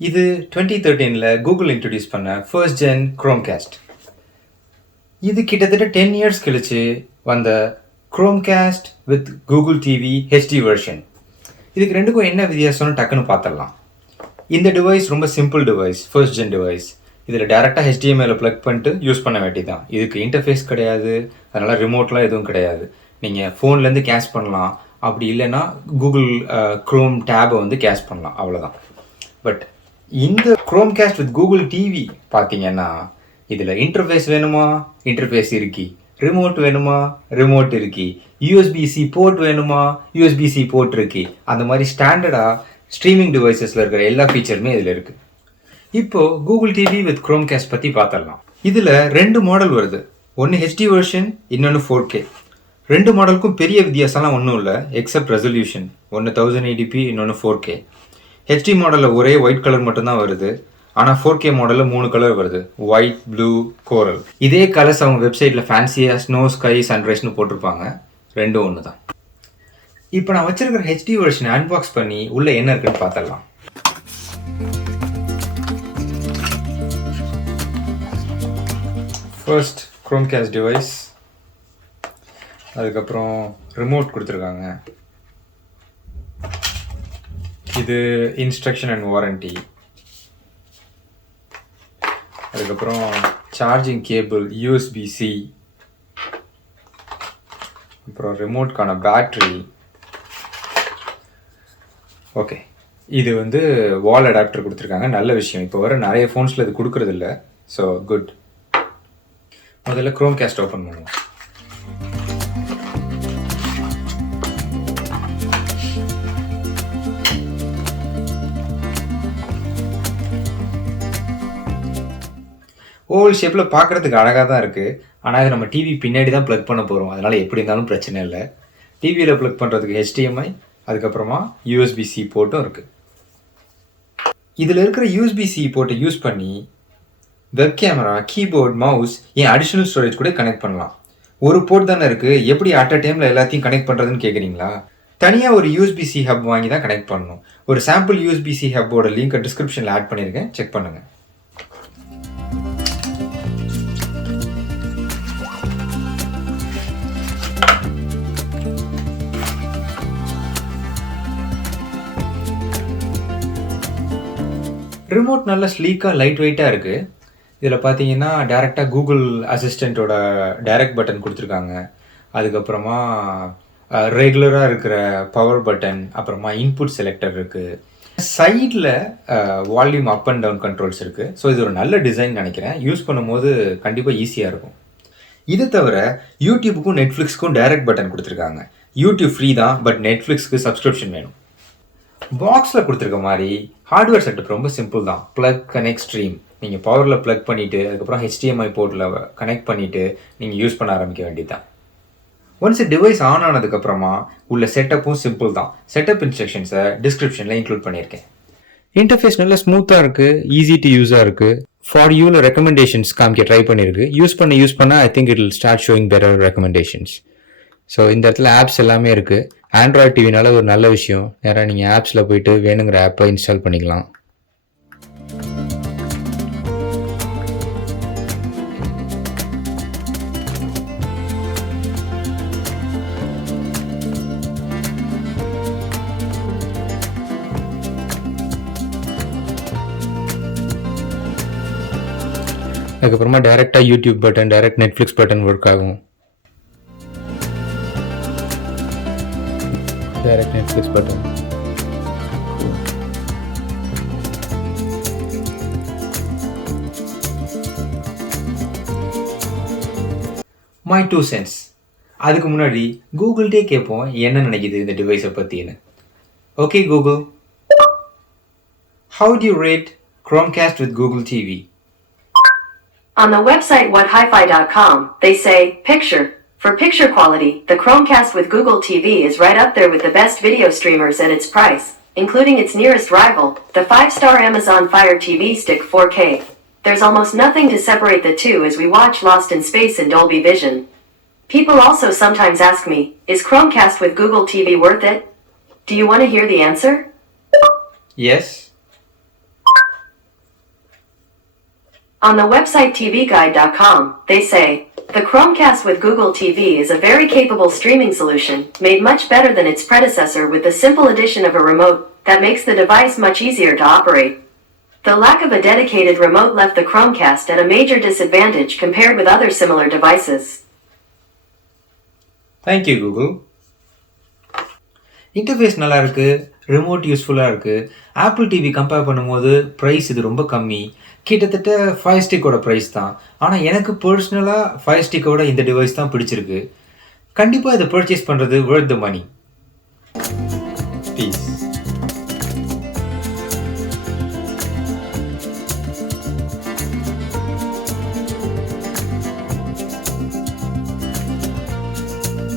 இது 2013ல Google introduce பண்ண ஃபர்ஸ்ட் ஜென் குரோம்காஸ்ட். இது கிட்டத்தட்ட 10 இயர்ஸ் கழிச்சு வந்த Chromecast with Google TV HD version. இதுக்கு ரெண்டுக்கும் என்ன வித்தியாசம்னு டக்குன்னு பார்த்துடலாம். இந்த டிவைஸ் ரொம்ப simple device, first gen device. இதில் டேரெக்டாக ஹெச்டிஎம்ஐயில் ப்ளக் பண்ணிட்டு யூஸ் பண்ண வேண்டியதான். இதுக்கு இன்டர்ஃபேஸ் கிடையாது, அதனால் ரிமோட்லாம் எதுவும் கிடையாது. நீங்கள் ஃபோன்லேருந்து கேஷ் பண்ணலாம், அப்படி இல்லைன்னா கூகுள் க்ரோம் டேபை வந்து கேஷ் பண்ணலாம், அவ்வளோதான். பட் இந்த குரோம்காஸ்ட் வித் கூகுள் டிவி பார்த்தீங்கன்னா இதில் இன்டர்ஃபேஸ் வேணுமா, இன்டர்ஃபேஸ் இருக்கி. ரிமோட் வேணுமா, ரிமோட் இருக்கி. யூஎஸ்பிசி போர்ட் வேணுமா, யூஎஸ்பிசி போர்ட் இருக்கி. அந்த மாதிரி ஸ்டாண்டர்டாக ஸ்ட்ரீமிங் டிவைசஸில் இருக்கிற எல்லா ஃபீச்சருமே இதில் இருக்குது. இப்போது கூகுள் டிவி வித் குரோம்காஸ்ட் பற்றி பார்த்துடலாம். இதில் 2 மாடல் வருது. ஒன்று ஹெச்டி வெர்ஷன், இன்னொன்று 4K. 2 மாடலுக்கும் பெரிய வித்தியாசம்லாம் ஒன்றும் இல்லை, எக்ஸப்ட் ரெசல்யூஷன். ஒன்று 1080p, இன்னொன்று 4K. ஹெச்டி மாடலில் ஒரே ஒயிட் கலர் மட்டும்தான் வருது, ஆனால் 4K மாடலில் 3 கலர் வருது, ஒயிட், ப்ளூ, கோரல். இதே கலர்ஸ் அவங்க வெப்சைட்டில் ஃபேன்சியாக ஸ்னோ, ஸ்கை, சன்ரைஸ்னு போட்டிருப்பாங்க. ரெண்டும் ஒன்று தான். இப்போ நான் வச்சிருக்கிற ஹெச்டி வெர்ஷனை அன்பாக்ஸ் பண்ணி உள்ளே என்ன இருக்குன்னு பார்த்துடலாம். ஃபர்ஸ்ட் குரோம்காஸ்ட் டிவைஸ், அதுக்கப்புறம் ரிமோட் கொடுத்துருக்காங்க. இது இன்ஸ்ட்ரக்ஷன் அண்ட் வாரண்டி. அதுக்கப்புறம் சார்ஜிங் கேபிள், யூஎஸ்பிசி, அப்புறம் ரிமோட்கான பேட்ரி. ஓகே, இது வந்து வால் அடாப்டர் கொடுத்துருக்காங்க, நல்ல விஷயம். இப்போ வர நிறைய ஃபோன்ஸில் இது கொடுக்குறதில்ல, ஸோ குட். முதல்ல குரோம்காஸ்ட் ஓப்பன் பண்ணுவோம். ஓவல் ஷேப்பில் பார்க்குறதுக்கு அழகாக தான் இருக்குது, ஆனால் இது நம்ம டிவி பின்னாடி தான் ப்ளக் பண்ண போகிறோம், அதனால் எப்படி இருந்தாலும் பிரச்சனை இல்லை. டிவியில் ப்ளக் பண்ணுறதுக்கு HDMI, அதுக்கப்புறமா யூஎஸ்பிசி போர்ட்டும் இருக்குது. இதில் இருக்கிற யூஎஸ்பிசி போர்ட்டை யூஸ் பண்ணி வெப் கேமரா, கீபோர்ட், மவுஸ், ஏன் அடிஷ்னல் ஸ்டோரேஜ் கூட கனெக்ட் பண்ணலாம். ஒரு போர்ட் தானே இருக்குது, எப்படி அட் அ டைமில் எல்லாத்தையும் கனெக்ட் பண்ணுறதுன்னு கேட்குறீங்களா? தனியாக ஒரு யூஎஸ்பிசி ஹப் வாங்கி தான் கனெக்ட் பண்ணணும். ஒரு சாம்பிள் யூஎஸ்பிசி ஹப்போட லிங்க்கை டிஸ்கிரிப்ஷனில் ஆட் பண்ணியிருக்கேன், செக் பண்ணுங்கள். ரிமோட் நல்ல ஸ்லீக்காக, லைட் வெயிட்டாக இருக்குது. இதில் பார்த்தீங்கன்னா டேரெக்டாக கூகுள் அசிஸ்டண்ட்டோட டைரக்ட் பட்டன் கொடுத்துருக்காங்க. அதுக்கப்புறமா ரெகுலராக இருக்கிற பவர் பட்டன், அப்புறமா இன்புட் செலக்டர் இருக்குது. சைடில் volume up and down controls இருக்குது. ஸோ இது ஒரு நல்ல டிசைன் நினைக்கிறேன். யூஸ் பண்ணும்போது கண்டிப்பாக ஈஸியாக இருக்கும். இது தவிர யூடியூபுக்கும் நெட்ஃப்ளிக்ஸ்க்கும் டைரக்ட் பட்டன் கொடுத்துருக்காங்க. யூடியூப் ஃப்ரீ தான், பட் நெட்ஃப்ளிக்ஸ்க்கு சப்ஸ்கிரிப்ஷன் வேணும். பாக்ஸில் கொடுத்துருக்க மாதிரி ஹார்ட்வேர் செட்டப் ரொம்ப சிம்பிள் தான். Plug, connect, stream. நீங்கள் பவரில் ப்ளக் பண்ணிவிட்டு அதுக்கப்புறம் HDMI போர்ட்டில் கனெக்ட் பண்ணிவிட்டு நீங்கள் யூஸ் பண்ண ஆரம்பிக்க வேண்டியது தான். ஒன்ஸ் டிவைஸ் ஆன் ஆனதுக்கப்புறமா உள்ள செட்டப்பும் சிம்பிள் தான். செட்டப் இன்ஸ்ட்ரக்ஷன்ஸை டிஸ்கிரிப்ஷனில் இன்க்ளூட் பண்ணியிருக்கேன். இன்டர்ஃபேஸ் நல்லா ஸ்மூத்தாக இருக்குது, ஈஸி டு யூஸாக இருக்குது. ஃபார் யூவில் ரெக்கமெண்டேஷன்ஸ் காமிக்க ட்ரை பண்ணியிருக்கு. யூஸ் பண்ண I think it will start showing better recommendations. So இந்த இடத்துல ஆப்ஸ் எல்லாமே இருக்குது. ஆண்ட்ராய்ட் டிவினால ஒரு நல்ல விஷயம், நேராக நீங்கள் ஆப்ஸில் போயிட்டு வேணுங்கிற ஆப்பை இன்ஸ்டால் பண்ணிக்கலாம். அதுக்கப்புறமா டைரெக்டாக YouTube button, direct Netflix button work ஆகும். Direct Netflix button. My 2 cents. அதுக்கு முன்னாடி கூகுள்கிட்டே கேட்போம் என்ன நினைக்குது இந்த டிவைஸை பற்றின்னு. Okay Google, how do you rate Chromecast with Google TV? On the website whathifi.com, they say, picture. For picture quality, the Chromecast with Google TV is right up there with the best video streamers at its price, including its nearest rival, the 5-star Amazon Fire TV Stick 4K. There's almost nothing to separate the two as we watch Lost in Space in Dolby Vision. People also sometimes ask me, is Chromecast with Google TV worth it? Do you want to hear the answer? Yes. On the website tvguide.com, they say, the Chromecast with Google TV is a very capable streaming solution, made much better than its predecessor with the simple addition of a remote that makes the device much easier to operate. The lack of a dedicated remote left the Chromecast at a major disadvantage compared with other similar devices. Thank you, Google. Interface நல்லா இருக்கு, remote யூஸ்ஃபுல்லாக இருக்குது. Apple TV compare பண்ணும்போது price இது ரொம்ப கம்மி. கிட்டத்தட்ட fire ஸ்டிக்கோட price தான். ஆனால் எனக்கு பர்சனலாக ஃபயர் ஸ்டிக்கோட இந்த டிவைஸ் தான் பிடிச்சிருக்கு. கண்டிப்பாக இதை பர்ச்சேஸ் பண்ணுறது worth the money. Peace.